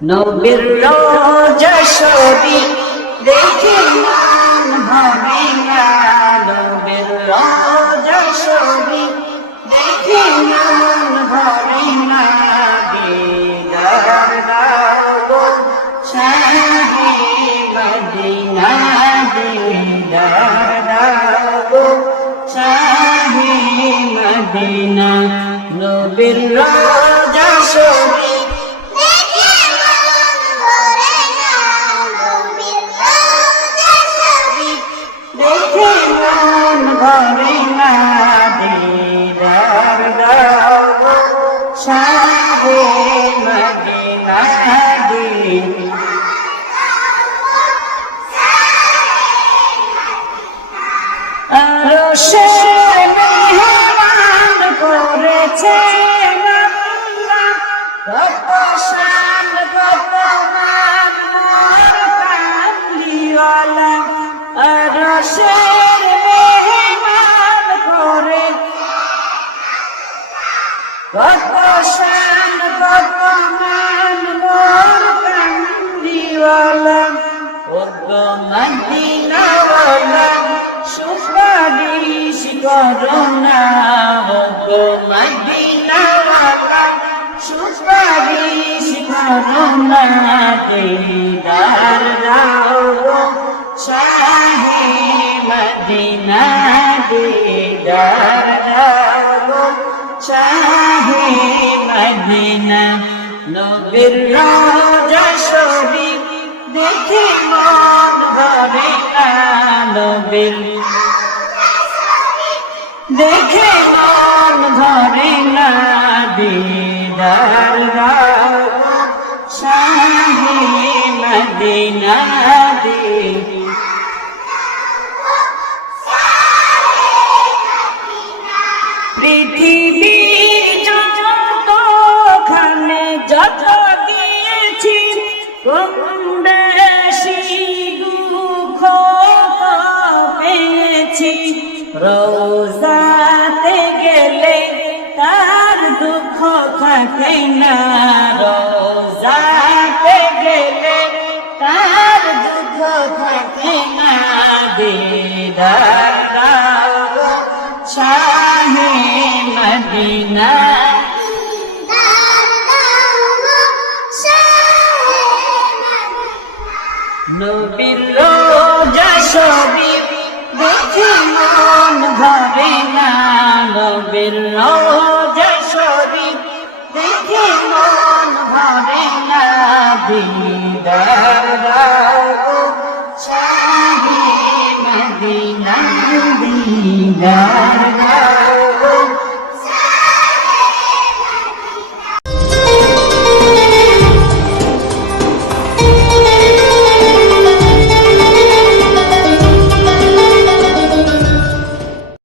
নবীর রোজা শরীফ দেখে মন ভরে না, নবীর রোজা শরীফ দেখে মন ভরে না। দিদার দাও শাহে মদিনা, দিদার দাও শাহে মদিনা। নবীর রোজা শরীফ ভরে না, দিদার দাও শাহে মদিনা। আরশে মেহমান করেছে আল্লাহ, কত শান কত মান মোর কামলিওয়ালা। আরশে কত শান কত মান মোর কামলিওয়ালা। ওগো মদিনাওয়ালা সুপারিশ করো না, ওগো মদিনাওয়ালা সুপারিশ করো না। দিদার দাও শাহে মদিনা, দিদার দাও শাহে মদিনা। নবীর রোজা শরীফ দেখে মন ভরে না, নবীর দেখে মন ভরে না। দিদার দাও শাহে মদিনা। পৃথিবীর যতখানে যত দিয়েছি, কম বেশি দুঃখ পেয়েছি। রোজাতে গেলে তার দুঃখ থাকে না, রোজাতে গেলে তার দুঃখ থাকে না। দিদার দাও শাহে মদিনা, নবীর রোজা শরীফ দেখে মন ভরে না, নবীর রোজা শরীফ দেখে মন ভরে না। দিদার দাও শাহে মদিনা, দিদার